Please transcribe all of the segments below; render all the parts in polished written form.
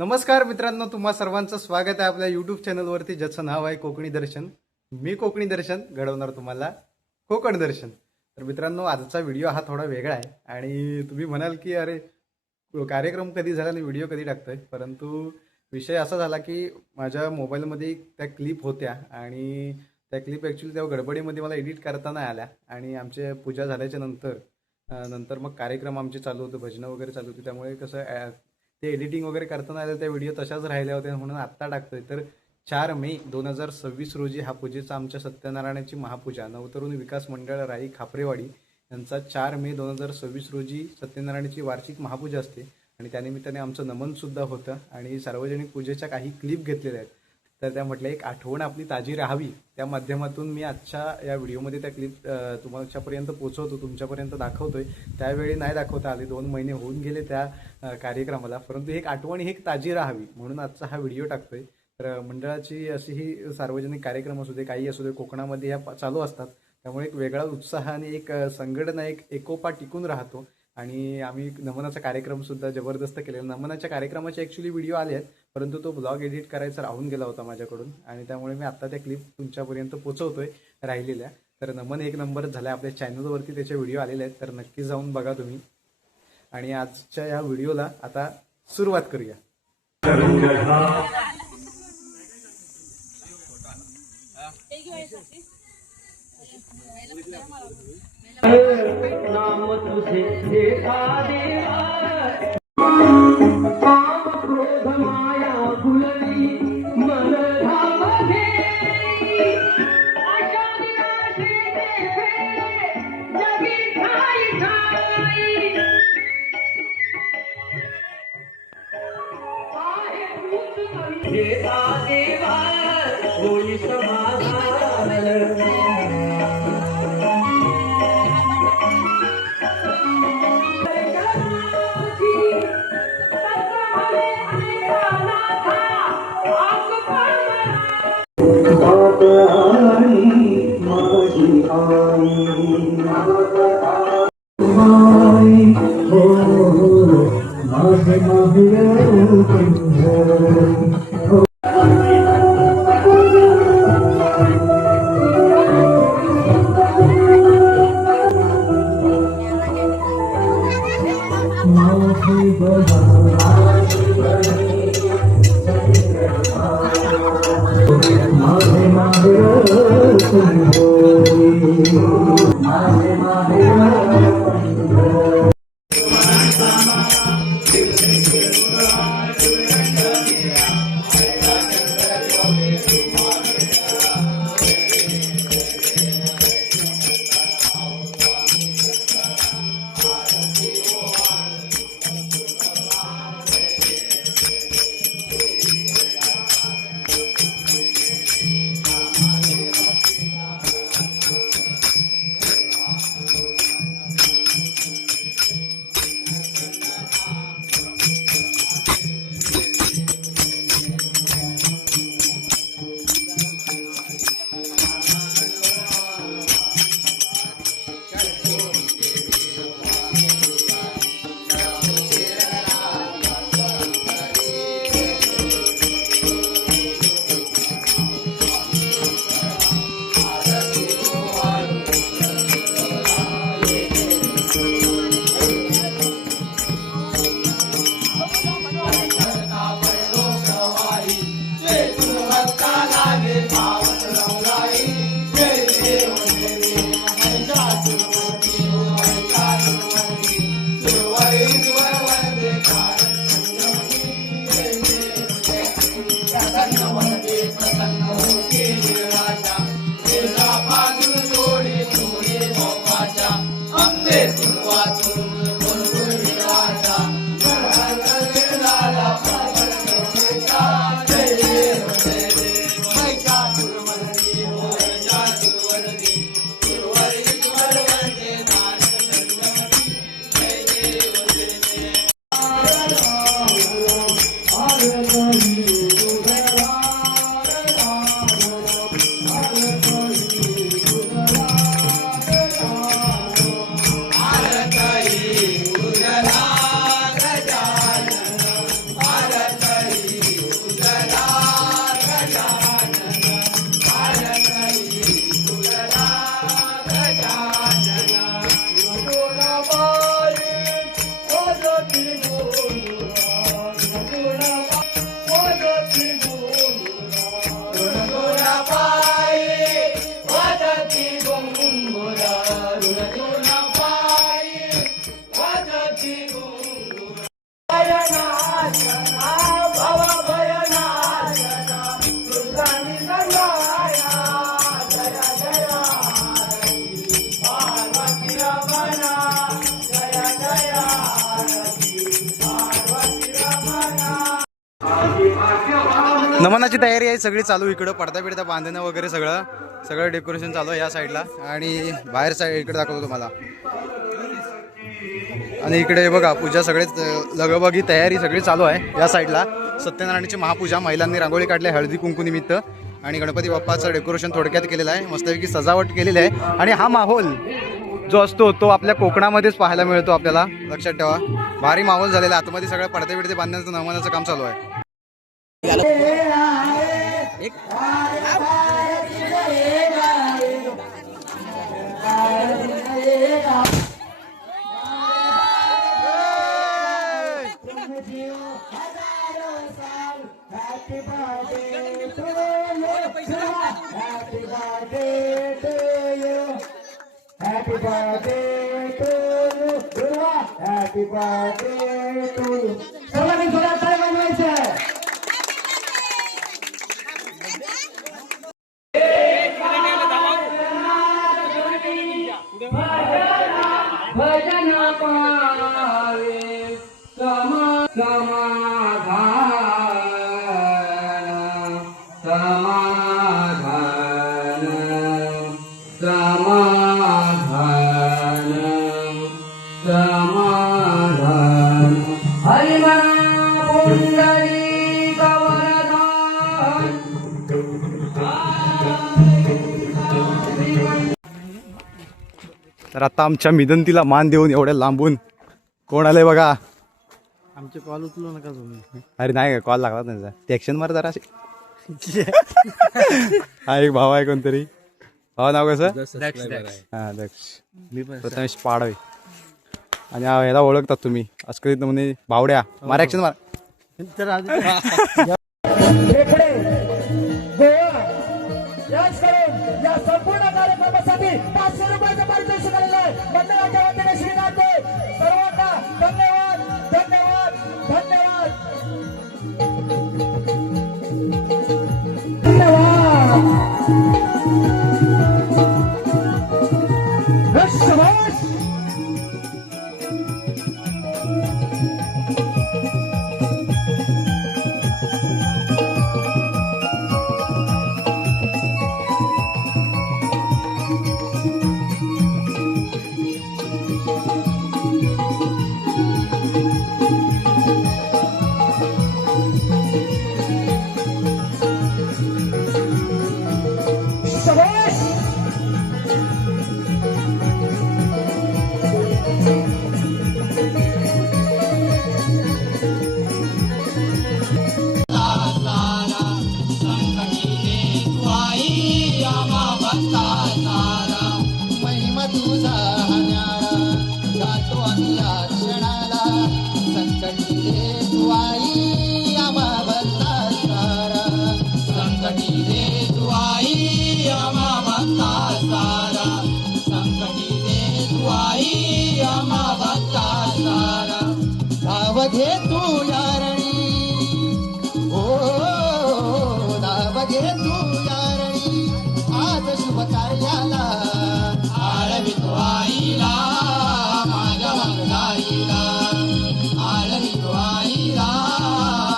नमस्कार मित्रांनो, तुम्हा सर्वांचं स्वागत आहे आपल्या यूट्यूब चॅनलवरती, ज्याचं नाव आहे कोकणी दर्शन. मी कोकणी दर्शन घडवणार तुम्हाला कोकण दर्शन. तर मित्रांनो, आजचा व्हिडिओ हा थोडा वेगळा आहे आणि तुम्ही म्हणाल की अरे कार्यक्रम कधी झाला आणि व्हिडिओ कधी टाकतोय, परंतु विषय असा झाला की माझ्या मोबाईलमध्ये त्या क्लिप होत्या आणि त्या क्लिप ॲक्च्युली तेव्हा गडबडीमध्ये मला एडिट करता नाही आल्या आणि आमच्या पूजा झाल्याच्या नंतर मग कार्यक्रम आमचे चालू होते, भजनं वगैरे चालू होती. त्यामुळे कसं ते एडिटिंग वगैरे करताना आलं, त्या व्हिडिओ तशाच राहिल्या होत्या म्हणून आत्ता टाकतोय. तर 4 मे 2026 रोजी हा पूजेचा आमच्या सत्यनारायणाची महापूजा नवतरुण विकास मंडळ राई खापरेवाडी यांचा 4 मे 2026 रोजी सत्यनारायणाची वार्षिक महापूजा असते आणि त्यानिमित्ताने आमचं नमनसुद्धा होतं आणि सार्वजनिक पूजेच्या काही क्लिप घेतलेल्या आहेत. तर त्या म्हटलं एक आठवण आपली ताजी राहावी, त्या माध्यमातून मी आजच्या या व्हिडिओमध्ये त्या क्लिप तुमच्यापर्यंत पोहोचवतो, तुमच्यापर्यंत दाखवतोय. त्यावेळी नाही दाखवता आले, 2 महिने होऊन गेले त्या कार्यक्रमाला, परंतु एक आठवण ही ताजी राहावी म्हणून आजचा हा व्हिडिओ टाकतोय. तर मंडळाची अशी ही सार्वजनिक कार्यक्रम असू दे, काही असू दे, कोकणामध्ये ह्या चालू असतात. त्यामुळे एक वेगळा उत्साह आणि एक संघटना, एक एकोपा टिकून राहतो. आणि आम्ही नमनाचा कार्यक्रमसुद्धा जबरदस्त केलेला. नमनाच्या कार्यक्रमाचे ॲक्च्युली व्हिडिओ आले आहेत, परंतु तो ब्लॉग एडिट करायचा राहून गेला होता माझ्याकडून आणि त्यामुळे मी आत्ता त्या क्लिप तुमच्यापर्यंत पोचवतोय राहिलेल्या. तर नमन एक नंबरच झाला. आपल्या चॅनलवरती त्याचे व्हिडिओ आलेले आहेत, तर नक्की जाऊन बघा तुम्ही. आणि आजच्या या व्हिडिओला आता सुरुवात करूया. नाम तुझे क्रोध माया फुलली मन धावले आशा निराशे जगी ठाई ठाई आहे भूत देवा देवा होई समाधान. नमनाची तयारी आहे सगळी चालू इकडं पडदा बिडदा बांधणं वगैरे सगळं डेकोरेशन चालू आहे या साईडला आणि बाहेर साईड इकडे दाखवतो तुम्हाला. आणि इकडे बघा पूजा सगळेच लगबगी तयारी सगळी चालू आहे या साईडला. सत्यनारायणाची महापूजा महिलांनी रांगोळी काढली हळदी कुंकू निमित्त आणि गणपती बाप्पाचं डेकोरेशन थोडक्यात केलेलं आहे. मस्तपैकी सजावट केलेली आहे आणि हा माहोल जो असतो तो आपल्या कोकणामध्येच पाहायला मिळतो आपल्याला. लक्षात ठेवा भारी माहोल झालेला आहे. आतमध्ये सगळं पडदे बिडदे बांधण्याचं नमनाचं काम चालू आहे. भजन पावे समाधान समाधान समाधान समाधान हरिमना पुंडली गवरदान. तर आता आमच्या मिदंतीला मान देऊन एवढ्या लांबून कोण आले बघा. आमचे कॉल उचलू नका तुम्ही. अरे नाही का कॉल लागला त्यांचा ते ॲक्शन मार जरा असे. हा एक भाव आहे कोणतरी. भाव नाव कसं? हा दक्ष. प्रथमेश पाडवे. आणि याला ओळखतात तुम्ही अस्कृत नमुने भावड्या. मारा ॲक्शन मार. तर या संपूर्ण कार्यक्रमासाठी 500 रुपयाचं पारितोषिक आलेलं आहे. मंडळाच्या वतीने श्रीनाथ सर्वांना धन्यवाद धन्यवाद धन्यवाद धन्यवाद. घे तू यारणी ओ नाव घे तू यारणी आज शुभ कार्याला आळवी तो आईला माझ्या वागदाईला आळवी तो आईला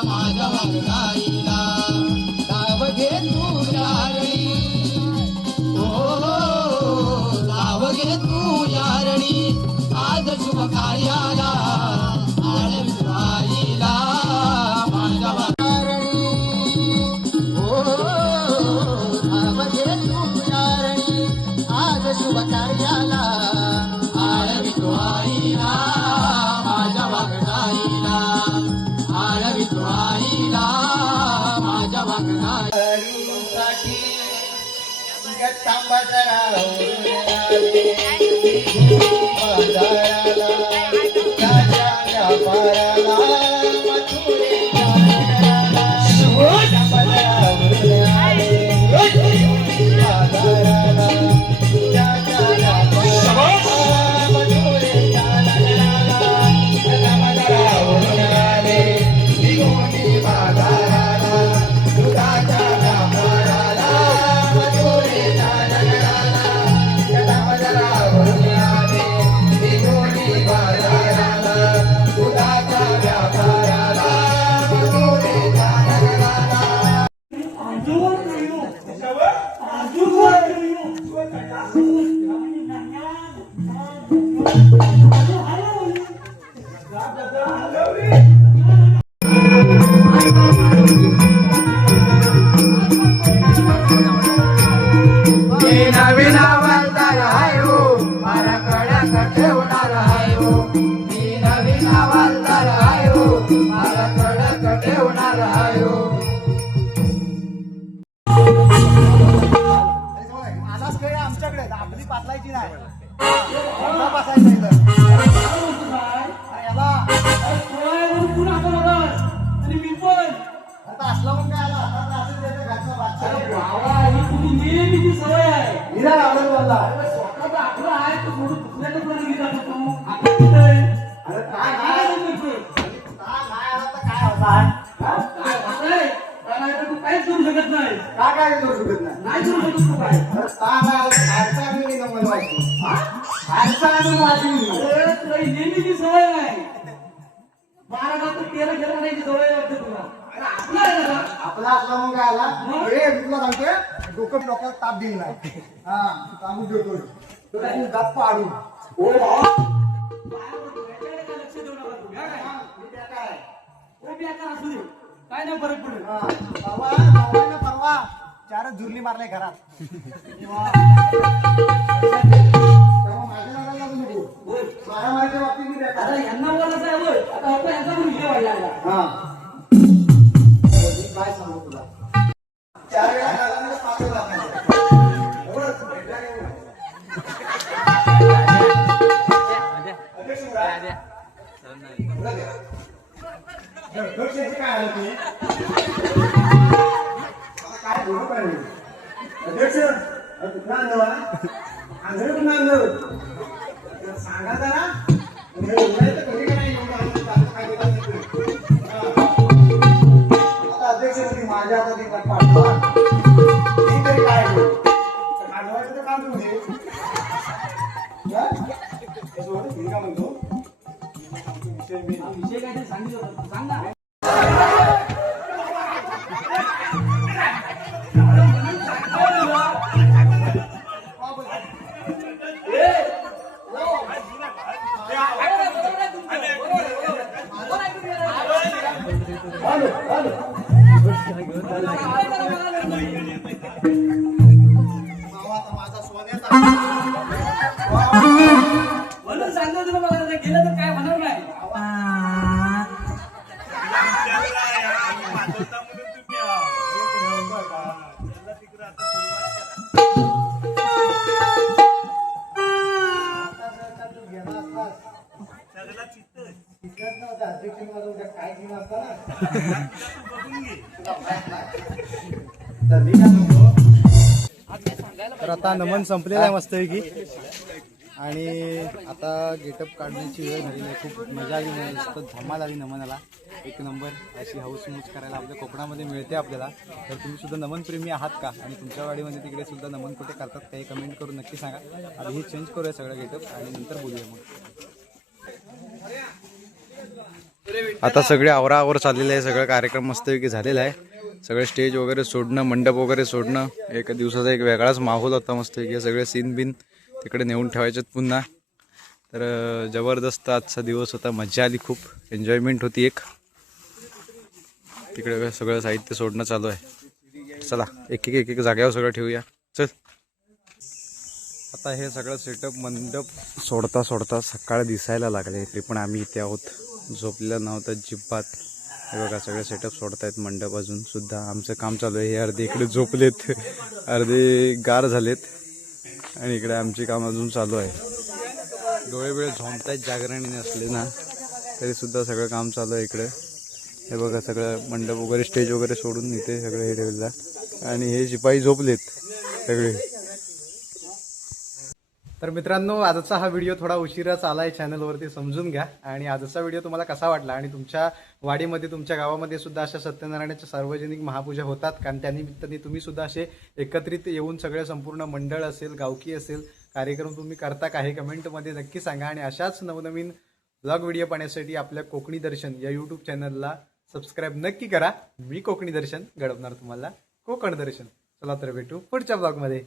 माझ्या वागदाईला नाव घे तू यारणी ओ नाव घे तू यारणी आज शुभ कार्याला शुभ कार्याला आळवी तो आईला माझ्या वागदाईला आळवी तो आईला माझ्या वागदाईसाठी पातलायची नाही हा, बसायचं इथं. अरे याला आता असला मग काय आला आता असं द्यायचं घरचा बादशाह. हिरा लावलं बोलला. अरे काय काय काय आला तर काय होता काहीच करू शकत नाही. काय काय करू शकत नाही नाही करू शकत तू काय. अरे खायचा मी नंबर वाचली खायचा वाचली अरे तुला ही नेहमीची सवय आहे. 12 नंतर 13 खेळ म्हणायची सवय वाटते तुला. अरे आपला आहे ना. आपला असला मग काय आला हे तुला सांगतोय डोकं डोक्याला ताप देईल नाही हा सांगू देतो तुला गप्प पाडू लक्ष देऊ नका तुम्ही. हा काय? ओ बेकार असू दे. काय नाही फरक पडेल. परवा 4 झुरली मारले घरात तेव्हा माझ्या नादाला लागू नको. मारामारीच्या बाबतीत मी बेकार. आता यांना बोलायचं आहे होय. आता आपण यांचा पण विषय वाढला आहे. हा मी काय सांगू तुला 4 वेळा खाल्ला म्हणजे 5 वेळा खाल्ला. एवढंच. भेटला नाही मला. अध्यक्ष मुळा. पुढं द्या. अध्यक्षाची काय आलं ते? आता काय बोलू काय नाही. अध्यक्ष कुठला आणलं आंधळ कुठला आणलं सांगा जरा तर कधी काय नाही एवढं आणलं जास्त काय बोलत नाही. आता अध्यक्ष म्हणजे माझ्या हातात एक पाठवा मी तरी काय बोलू पाठवायचं तर काम करू दे. कसं होतं मी काय म्हणतो विषय काहीतरी सांगितलं होतं. सांग ना. माझा सोन्याचा म्हणून सांगतो तुला मला जर गेलं तर काय होणार नाही. तर आता नमन संपलेला आहे मस्तपैकी आणि आता गेटअप काढण्याची वेळ झालेली आहे. खूप मजा आली मस्त धमाल आली नमनाला. एक नंबर अशी हाऊस मूज करायला आपल्या कोकणामध्ये मिळते आपल्याला. तर तुम्ही सुद्धा नमन प्रेमी आहात का आणि तुमच्या वाडीमध्ये तिकडे सुद्धा नमन कुठे करतात काही कमेंट करून नक्की सांगा. आधी हे चेंज करूया सगळं गेटअप आणि नंतर बोलूया मग. आता सगळे आवराआवर चाललेलं आहे. सगळं कार्यक्रम मस्तपैकी झालेला आहे. सगळे स्टेज वगैरे सोडणं मंडप वगैरे सोडणं एका दिवसाचा एक वेगळाच माहोल होता मस्तपैकी. सगळे सीन बिन तिकडे नेऊन ठेवायचेत पुन्हा. तर जबरदस्त आजचा दिवस होता. मजा आली खूप. एन्जॉयमेंट होती एक. तिकडे सगळं साहित्य सोडणं चालू आहे. चला एक एक जागेवर सगळं ठेवूया. चल आता हे सगळं सेटअप मंडप सोडता सोडता सकाळ दिसायला लागले. ते पण आम्ही इथे आहोत. झोपलेलं नव्हतं जिब्बात. हे बघा सगळे सेटअप सोडतायत मंडप. अजून सुद्धा आमचं काम चालू आहे. हे अर्धे इकडे झोपलेत अर्धे गार झालेत आणि इकडे आमची काम अजून चालू आहे. डोळे वेळ झोंबतायत जागरणी नसले ना तरी सुद्धा सगळं काम चालू आहे इकडे. हे बघा सगळं मंडप वगैरे स्टेज वगैरे सोडून इथे सगळं हे ठेवलं आणि हे शिपाई झोपलेत सगळे. तर मित्रांनो आजचा हा व्हिडिओ थोडा उशिराच आला आहे चॅनलवरती समजून घ्या. आणि आजचा व्हिडिओ तुम्हाला कसा वाटला आणि तुमच्या वाडीमध्ये तुमच्या गावामध्ये सुद्धा अशा सत्यनारायणाच्या सार्वजनिक महापूजा होतात कारण त्यानिमित्ताने तुम्ही सुद्धा असे एकत्रित येऊन सगळे संपूर्ण मंडळ असेल गावकी असेल कार्यक्रम तुम्ही करता का हे कमेंटमध्ये नक्की सांगा. आणि अशाच नवनवीन ब्लॉग व्हिडिओ पाहण्यासाठी आपल्या कोकणी दर्शन या यूट्यूब चॅनलला सबस्क्राईब नक्की करा. मी कोकणी दर्शन घडवणार तुम्हाला कोकण दर्शन. चला तर भेटू पुढच्या ब्लॉगमध्ये.